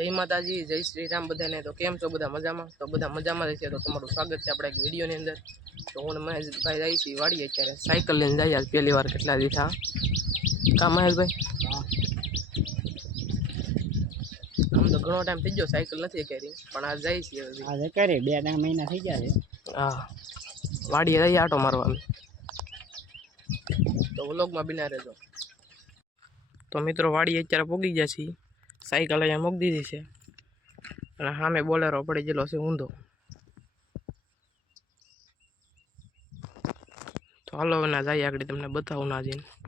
जय माताजी जय श्री राम बधाने। तो केम छो बधा मजामां? तो बधा मजामां ज छे। तो तमारुं स्वागत छे आपणे एक विडियोनी अंदर। तो हुण महेश भाई जाई छी वाડીए अत्यारे साइकल लईने जाई आज पहेली वार केटला दी था का महेश भाई? आम तो घणो टाइम थई गयो साइकल नथी करी पण आज जाई छी हवे आज करे 2-3 महीना थई गया छे। हां वाડીए जाई आटो मारवा। तो व्लॉग में बिना रहेजो। तो मित्रों वाड़ी अत्यारे पोगी गया छी। साइकल अहींया मूकी दीधी छे अने सामे बोलेरो पड़ी गेलो छे ऊंधो। तो हालो ना जाई आगळ तमने बतावुं ना जईने।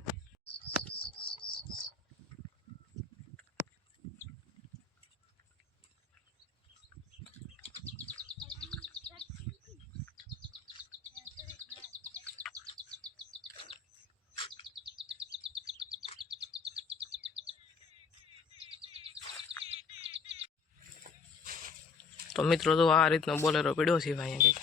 तो मित्रों तो आ रीतनो बोलेरो पड्यो छे भाई कंईक।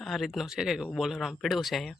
आ रीतनो छे के बोलेरो आम पड्यो छे अहींया।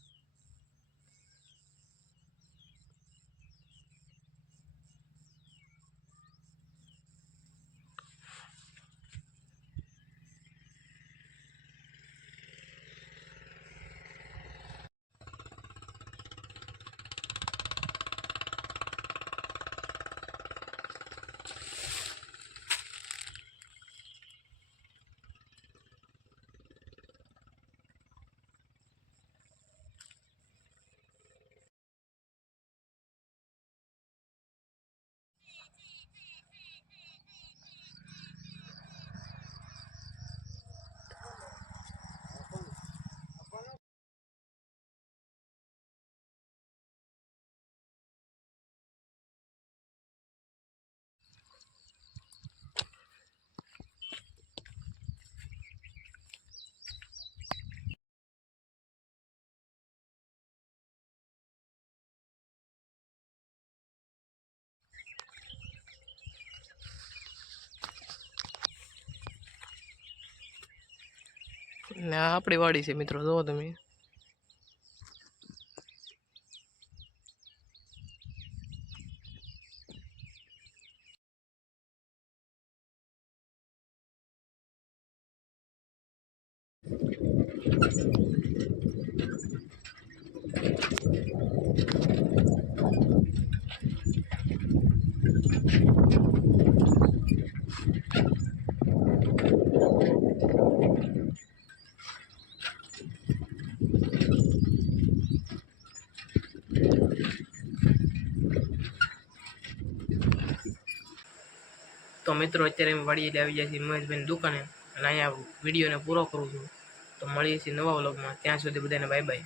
ने आ आपणी वाड़ी छे मित्रों जोवो तमे। तो मित्रों अत्यारे वाड़ी आवी गया छे महेश भाई दुकाने अने अहींया विडियो ने पूरो करूं छुं। तो मळीए छीए नवा व्लॉग में। त्यां सुधी बधाने बाय बाय।